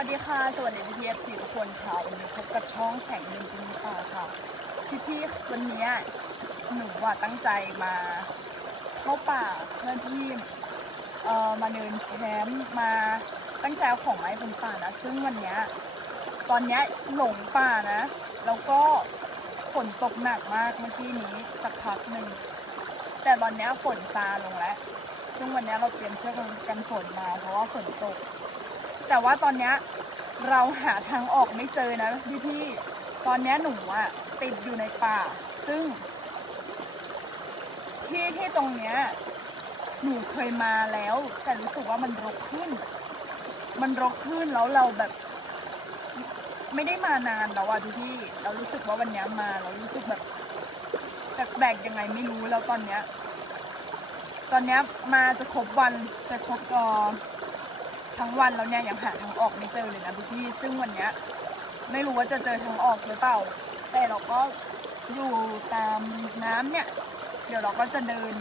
วัสดีค่ะ สวัสดีพี่พีเอฟซีทุกคนค่ะ วันนี้พบกับช่องแสงเดินจินป่าค่ะ พี่พี่วันนี้หนูว่าตั้งใจมาเข้าป่าเพื่อนที่เอ่อมาเดินแคมป์มาตั้งใจเอาของไม้คนป่านะ ซึ่งวันเนี้ยตอนเนี้ยหลงป่านะ แล้วก็ฝนตกหนักมากเมื่อกี้นี้สักพักหนึ่ง แต่ตอนเนี้ยฝนซาลงแล้ว ซึ่งวันเนี้ยเราเตรียมเสื้อกันฝนมาเพราะว่าฝนตก แต่ว่าตอนเนี้ยเราหาทางออกไม่เจอนะพี่พี่ตอนเนี้ยหนูอะติดอยู่ในป่า ซึ่ง ที่ที่ตรงเนี้ยหนูเคยมาแล้ว แต่รู้สึกว่ามันรกขึ้น มันรกขึ้นแล้วเราแบบ ไม่ได้มานานแล้วอะพี่พี่เรารู้สึกว่าวันเนี้ยมาเรารู้สึกแบบแปลกๆยังไงไม่รู้แล้วตอนเนี้ยตอนเนี้ยมาจะครบวันจะครบเอ่อ ทั้งวันแล้วเนี่ยยังหาทางออกไม่เจอเลยนะพี่พี่ซึ่งวันเนี้ยไม่รู้ว่าจะเจอทางออกหรือเปล่า แต่เราก็อยู่ตามน้ำเนี่ย เดี๋ยวเราก็จะเดิน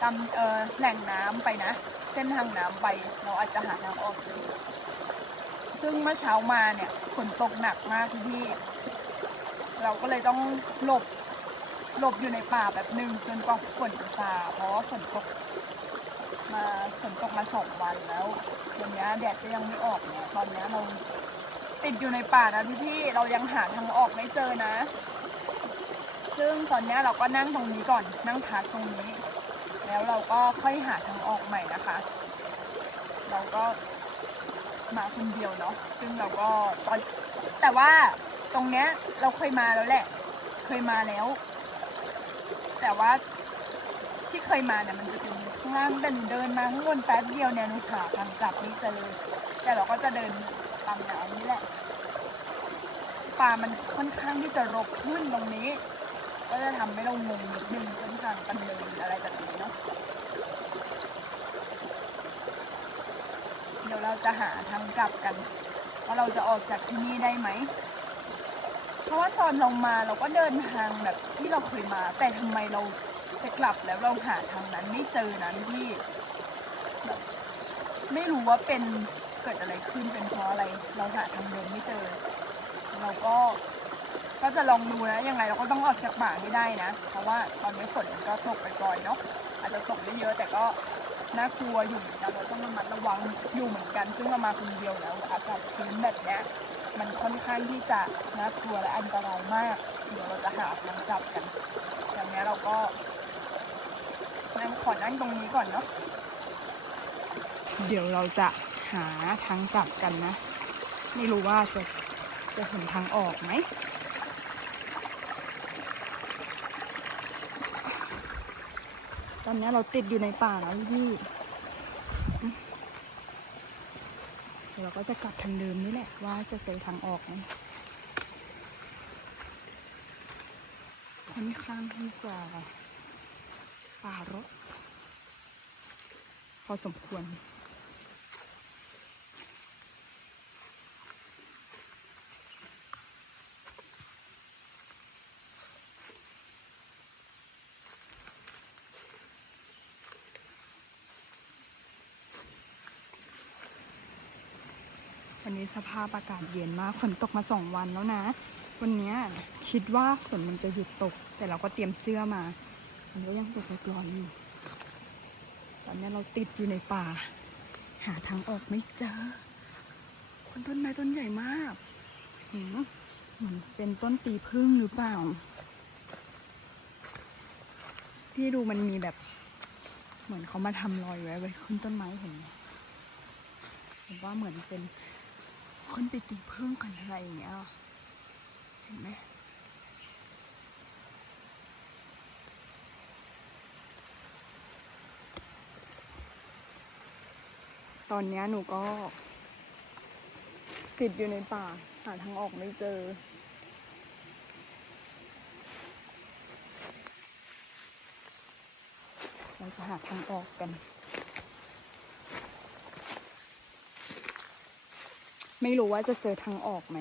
ตามเอ่อแหล่งน้ำไปนะ เส้นทางน้ำไปเราอาจจะหาทางออกเจอซึ่งเมื่อเช้ามาเนี่ยฝนตกหนักมากพี่ เราก็เลยต้องหลบหลบอยู่ในป่าแบบหนึ่งจนกว่าฝนจะซาเพราะว่าฝนตก มาฝนตกมาสองวันแล้ววันนี้แดดก็ยังไม่ออกเนี่ยตอนนี้เราติดอยู่ในป่านะพี่พี่ๆเรายังหาทางออกไม่เจอนะ ซึ่งตอนนี้เราก็นั่งตรงนี้ก่อนนั่งพักตรงนี้ แล้วเราก็ค่อยหาทางออกใหม่นะคะ เราก็มาคนเดียวเนาะซึ่งเราก็ตอนแต่ว่าตรงเนี้ยเราเคยมาแล้วแหละ เคยมาแล้ว แต่ว่าที่เคยมาเนี่ยมันจะเป็น ข้างล่างแต่หนูเดินมาข้างบนแป๊บเดียวเนี่ยหนูหาทางกลับไม่เจอแต่เราก็จะเดินตามแนวนี้แหละป่ามันค่อนข้างที่จะรกขึ้นตรงนี้ ก็จะทำให้เรางงนิดนึงเส้นทางการเดินอะไรแบบนี้เนาะเดี๋ยวเราจะหาทางกลับกันว่าเราจะออกจากที่นี่ได้ไหม เพราะว่าตอนเรามาเราก็เดินทางแบบที่เราเคยมา แต่ทำไมเรา จะกลับแล้วเราหาทางนั้นไม่เจอนั้นที่แบบไม่รู้ว่าเป็นเกิดอะไรขึ้นเป็นเพราะอะไร เราหาทางเดินไม่เจอ เราก็ก็จะลองดูนะยังไงเราก็ต้องออกจากป่าให้ได้นะ เพราะว่าตอนนี้ฝนมันก็ตกไปก่อยเนาะอาจจะตกไม่เยอะแต่ก็น่ากลัวอยู่เหมือนกันเราต้องระมัดระวังอยู่เหมือนกัน ซึ่งเรามาคนเดียวแล้วอากาศชื้นแบบเนี้ยมันค่อนข้างที่จะน่ากลัวและอันตรายมาก เดี๋ยวเราจะหาทางกลับกันอย่างนี้เราก็ นั่งขอนั่งตรงนี้ก่อนเนาะ เดี๋ยวเราจะหาทางกลับกันนะ ไม่รู้ว่าจะจะเห็นทางออกไหม ตอนนี้เราติดอยู่ในป่าแล้วพี่เราก็จะกลับทางเดิมนี่แหละว่าจะเจอทางออกไหมค่อนข้างที่จะ ป่ารกพอสมควร วันนี้สภาพอากาศเย็นมากฝนตกมาสองวันแล้วนะ วันนี้คิดว่าฝนมันจะหยุดตก แต่เราก็เตรียมเสื้อมา มันก็ยังตกปล่อยอยู่ ตอนนี้เราติดอยู่ในป่า หาทางออกไม่เจอ คนต้นไม้ต้นใหญ่มากเหมือนเป็นต้นตีพึ่งหรือเปล่า ที่ดูมันมีแบบ เหมือนเขามาทำรอยไว้ไว้ขึ้นต้นไม้เห็นไหมผมว่าเหมือนเป็นคนไปตีพึ่งกันอะไรอย่างเงี้ยเห็นไหม อนนี้หนูก็ติดอยู่ในป่า หาทางออกไม่เจอ เราจะหาทางออกกัน ไม่รู้ว่าจะเจอทางออกไหม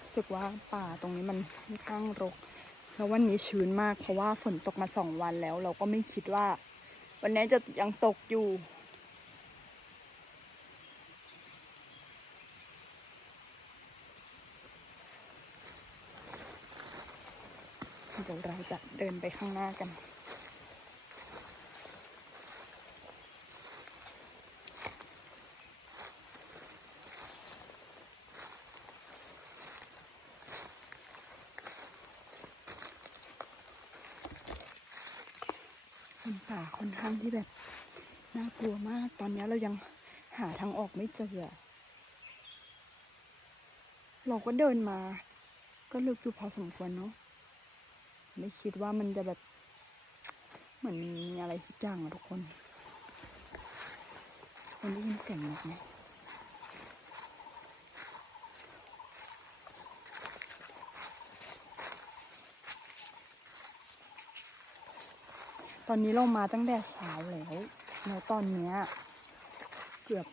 รู้สึกว่าป่าตรงนี้มันค่อนข้างรก แล้ววันนี้ชื้นมากเพราะว่าฝนตกมาสองวันแล้ว เราก็ไม่คิดว่า วันนี้จะยังตกอยู่ เดี๋ยวเราจะเดิ นไปข้างหน้ากัน เป็นป่าค่อนข้างที่แบบ น่ากลัวมาก ตอนนี้เรายังหาทางออกไม่เจอเราก็เดินมา ก็ลึกอยู่พอสมควรเนาะ ไม่คิดว่ามันจะแบบ เหมือนมีอะไรสักอย่างอะทุกคนคนได้ยินเสียงนกไหมตอนนี้เรามาตั้งแต่เช้าแล้วแล้วตอนเนี้ยเกือบ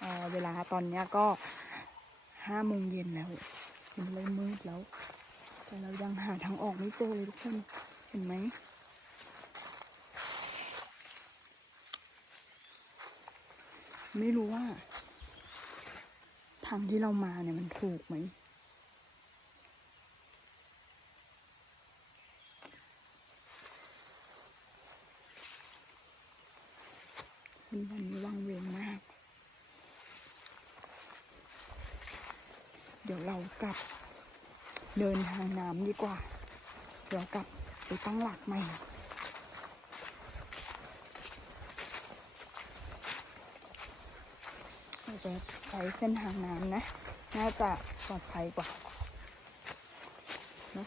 เอเวลาตอนเนี้ยก็ห้าโมงเย็นแล้ว มันเริ่มมืดแล้ว แต่เรายังหาทางออกไม่เจอเลยทุกคน เห็นไหมไม่รู้ว่า ทางที่เรามาเนี่ยมันถูกไหม มันวันนี้วังเวงมาก เดี๋ยวเรากลับ เดินทางน้ำดีกว่า เดี๋ยวกลับไปตั้งหลักใหม่เราจะใช้เส้นทางน้ำนะ น่าจะปลอดภัยกว่าเนะ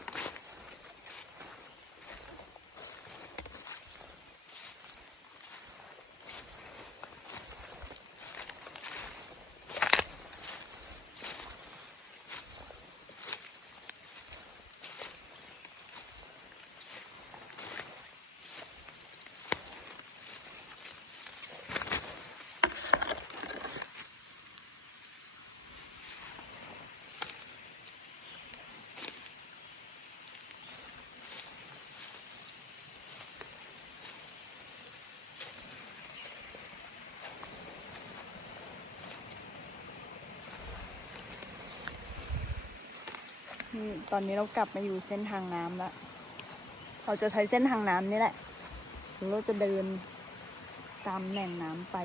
ตอนนี้เรากลับมาอยู่เส้นทางน้ำแล้วเราจะใช้เส้นทางน้ำนี่แหละรือเราจะเดินตามแหล่งน้ำไป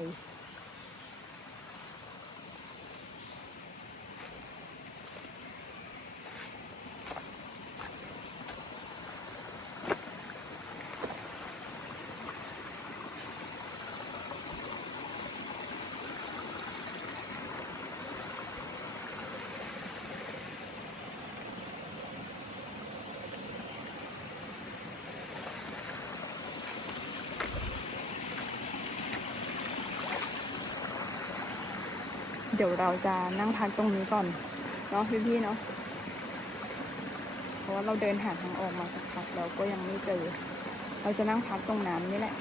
ดี๋ยวเราจะนั่งพักตรงนี้ก่อนเนาะพี่ๆเนาะเพราะว่าเราเดินหาทางออกมาสักพักเราก็ยังไม่เจอ เราจะนั่งพักตรงน้ำนี่แหละ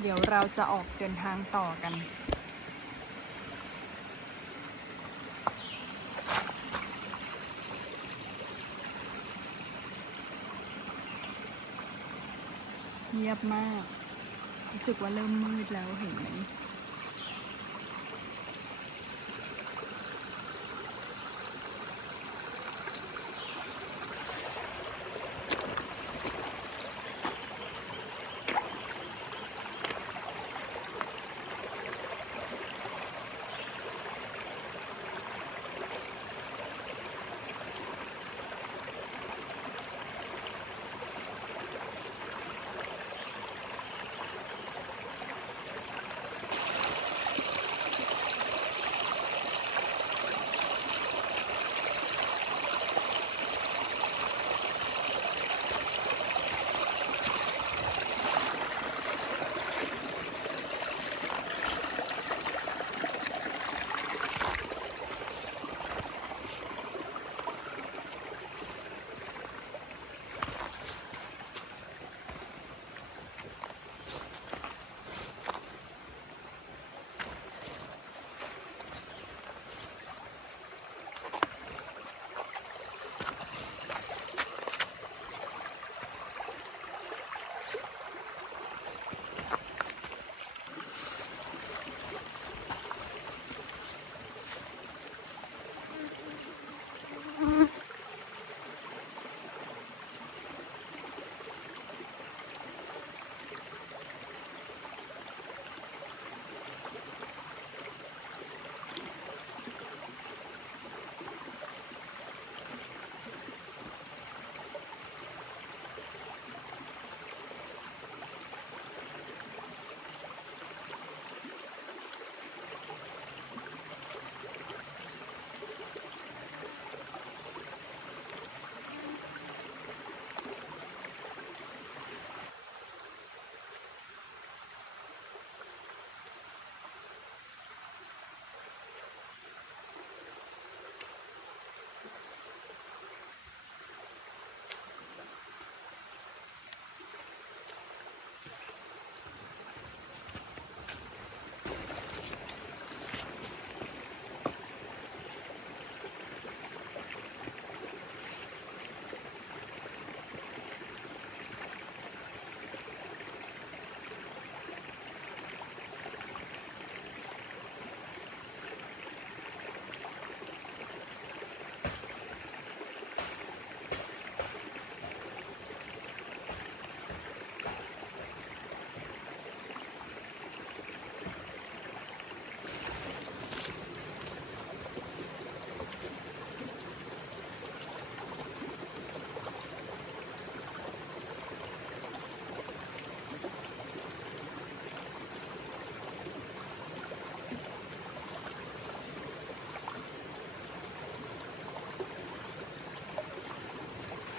เดี๋ยวเราจะออกเดินทางต่อกันเงียบมาก รู้สึกว่าเริ่มมืดแล้วเห็นไหม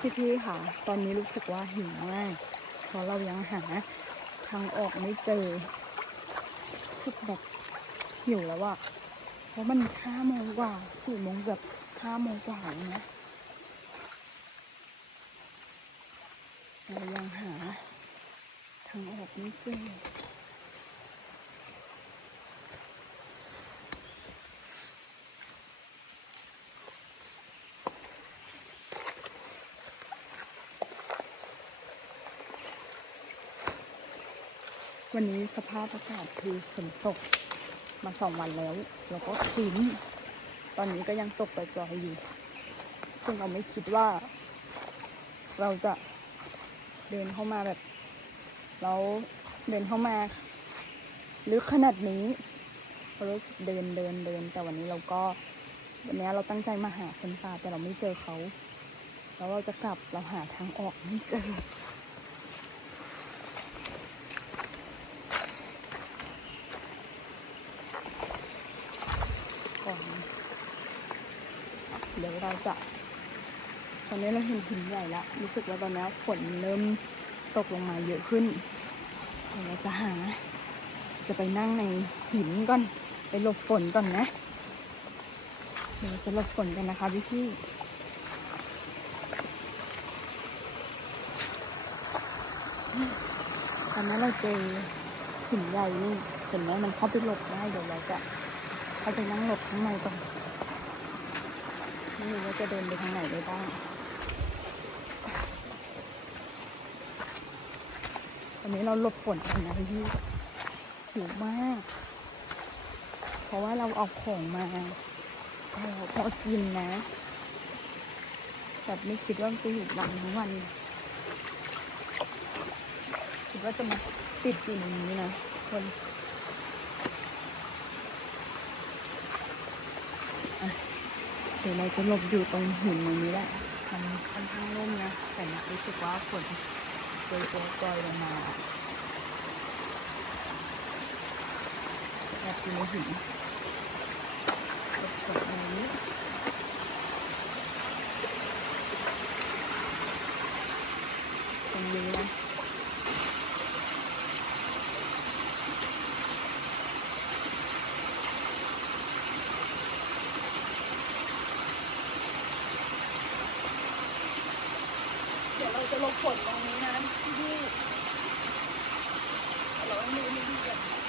พี่ๆค่ะ ตอนนี้รู้สึกว่าหิวมาก เพราะเรายังหาทางออกไม่เจอรู้สึกแบบหิวแล้วอะเพราะมันห้าโมงกว่าสี่โมงเกือบห้าโมงกว่าแล้วนะเรายังหาทางออกไม่เจอ วันนี้สภาพอากาศคือฝนตกมาสองวันแล้ว แล้วก็ครึ้มตอนนี้ก็ยังตกปล่อยๆอยู่ ซึ่งเราไม่คิดว่า เราจะเดินเข้ามาแบบ เราเดินเข้ามาลึกขนาดนี้เรารู้สึกเดินเดินเดิน แต่วันนี้เราก็วันนี้เราตั้งใจมาหาคนป่าแต่เราไม่เจอเขา แล้วเราจะกลับเราหาทางออกไม่เจอ ก่อน เราจะ ตอนนี้เราเห็นหินใหญ่ละรู้สึกว่าตอนนี้ฝนเริ่มตกลงมาเยอะขึ้นเดี๋ยวเราจะหา จะไปนั่งในหินก่อน ไปหลบฝนก่อนนะเดี๋ยวจะหลบฝนกันนะคะพี่พี่ตอนนี้เราเจอหินใหญ่นี่เห็นไหมมันเข้าไปหลบได้เดี๋ยวเราจะเข้าไปนั่งหลบข้างในก่อน ไม่รู้ว่าจะเดินไปทางไหนได้บ้างตอนนี้เราหลบฝนกันนะพี่หิวมาก เพราะว่าเราเอาของมาเราพอกินนะ แบบไม่คิดว่าจะอยู่หลังทั้งวัน คิดว่าจะมาติดอยู่ในนี้นะคนอะ เดี๋ยวเราจะหลบอยู่ตรงหินตรงนี้แหละมันค่อนข้างร่มนะ แต่นะรู้สึกว่าฝนโปรยโปรยโปรยลงมาแบบอยู่ในหินหลบฝนตรงนี้ ตรงนี้นะ เดี๋ยวเรา จะลบฝนตรงนี้นะพี่เราต้องดูไม่ดีกัน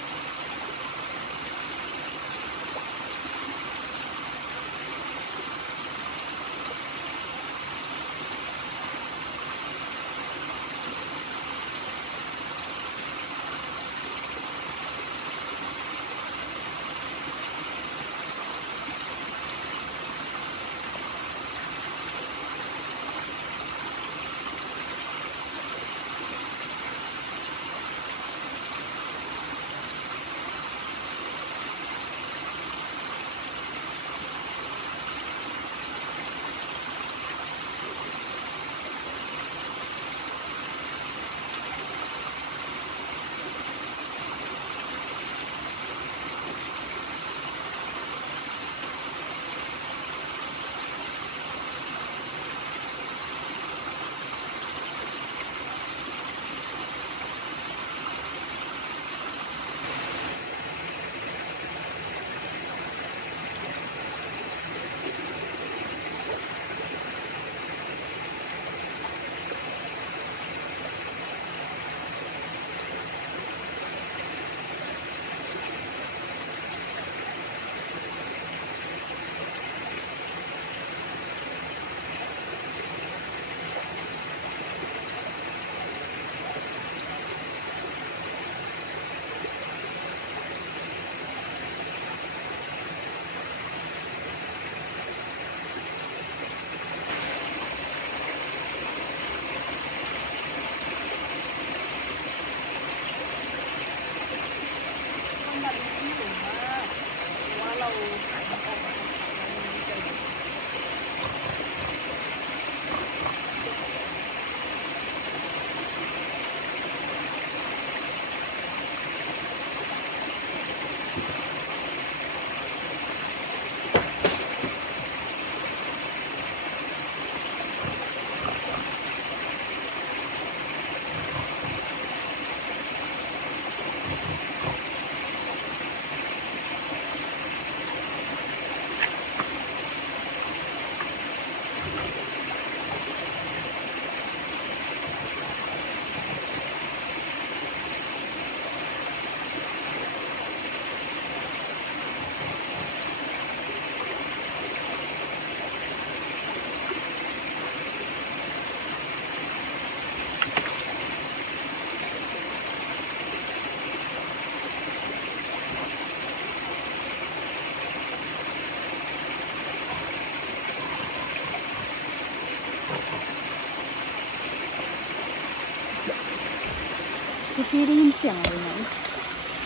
พี่ได้ยินเสียงอะไรไหม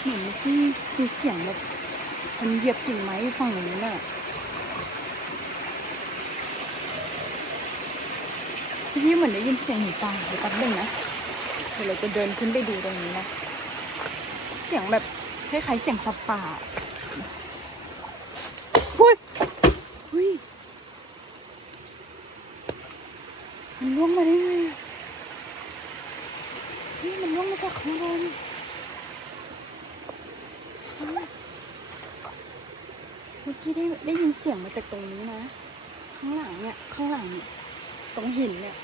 เหมือนพี่มีเสียงแบบมันเหยียบกิ่งไม้ฝั่งนู้นน่ะพี่เหมือนได้ยินเสียงหนูป่าเดี๋ยวแป๊บนึงนะเดี๋ยวเราจะเดินขึ้นไปดูตรงนี้นะ เสียงแบบคล้ายๆเสียงสัตว์ป่าหุ้ยหุ้ยมันล่วงมาได้ไง นี่มันล่วงมาจากข้างบนเมื่อกี้ได้ได้ยินเสียงมาจากตรงนี้นะ ข้างหลังเนี่ย ข้างหลัง ตรงหินเนี่ย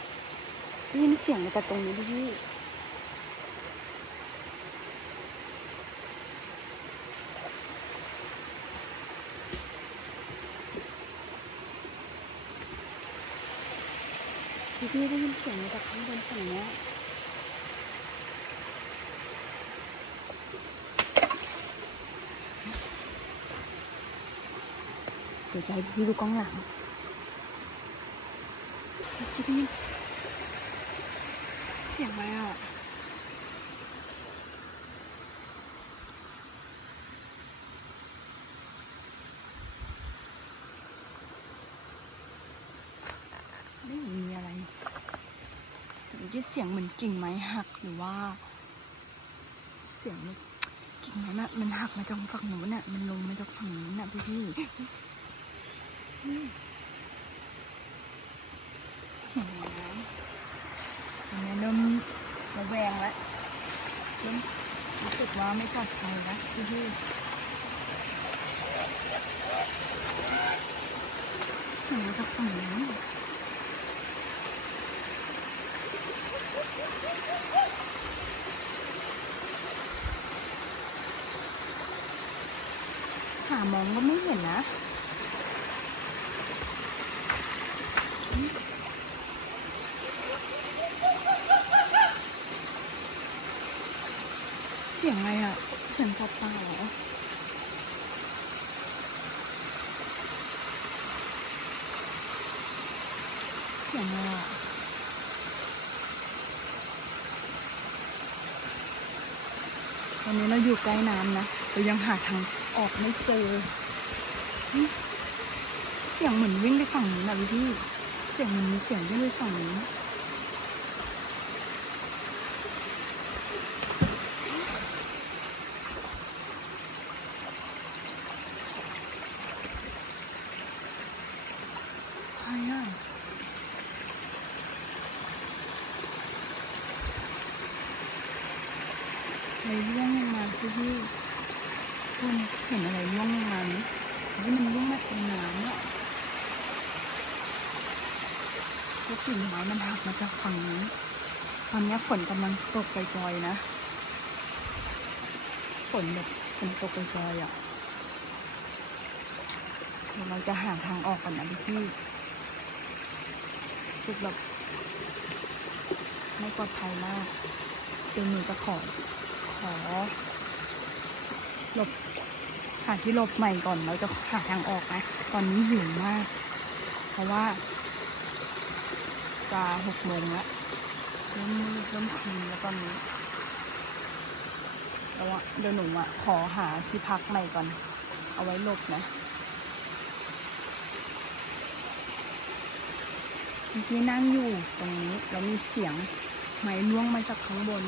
ได้ยินเสียงมาจากตรงนี้พี่พี่ได้ยินเสียงมาจากข้างบนฝั่งนี้ย เดี๋ยวจะให้พี่ดูกล้องหลังพี่ได้ยินเสียงอะไรอะไม่มีอะไรแต่เมื่อกี้เสียงเหมือนกิ่งไม้หักหรือว่า เสียงกิ่งไม้มันหักมาจากฝั่งนู้นน่ะ มันลงมาจากฝั่งนู้นน่ะพี่พี่ อันนี้เริ่มระแวงแล้วเริ่มรู้สึกว่าไม่ปลอดภัยแล้วพี่พี่เสียงมาจากฝั่งนู้หามองก็ไม่เห็นนะ สียงอะไรอะ เสียงสัตว์ป่าเหรอเสียงอะไรอะตอนนี้เราอยู่ใกล้น้ำนะเรายังหาทางออกไม่เจอ เสียงเหมือนวิ่งไปฝั่งนู้นะพี่ เสียงเหมันมีเสียงวิ่งไปฝั่งนู้นใครอะ อะไรร่วงลงมาพี่พี่คุณ เห็นอะไรร่วงลงมาไหมที่มันร่วงมาเป็นน้ำอะแล้วกิ่งไม้มันหักมาจากฝั่งนี้ ตอนนี้ฝนกำลังตกปล่อยๆนะ ฝนแบบฝนตกปล่อยๆอะเดี๋ยวเราจะหาทางออกกันนะพี่สึกแบบไม่ปลอดภัยมาก เดี๋ยวหนูจะขอ ขอหลบ หาที่หลบใหม่ก่อนแล้วจะหาทางออกนะตอนนี้หิวมาก เพราะว่าจะหกโมงแล้วเริ่มมืดเริ่มคืนแล้วตอนนี้แต่ว่าเดี๋ยวหนูอะขอหาที่พักใหม่ก่อน เอาไว้หลบนะเมื่อกี้นั่งอยู่ตรงนี้แล้วมีเสียงไม้ล่วงมาจากข้างบน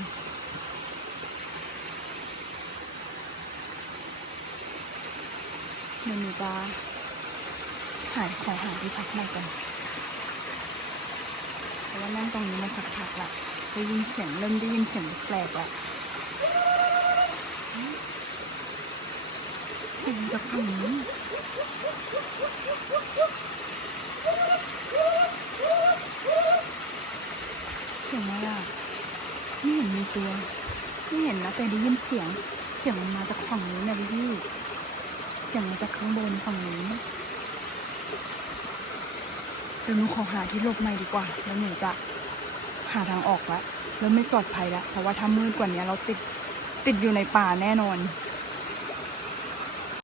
เดี๋ยวหนูจะหาขอหาที่พักใหม่ก่อนเพราะว่านั่งตรงนี้มาสักพักละได้ยินเสียงเริ่มได้ยินเสียงแปลกละเสียงจากฝั่งนู้เสียงอะไรอะไม่เห็นมีตัว ไม่เห็นนะแต่ได้ยินเสียง เสียงมันมาจากฝั่งนู้นนะพี่ สียงมาจากข้างบนฝั่งนี้ เดี๋ยวหนูขอหาที่หลบใหม่ดีกว่า แล้วหนูจะหาทางออกละแล้วไม่ปลอดภัยละเพราะว่าถ้ามืดกว่านี้เราติดติดอยู่ในป่าแน่นอน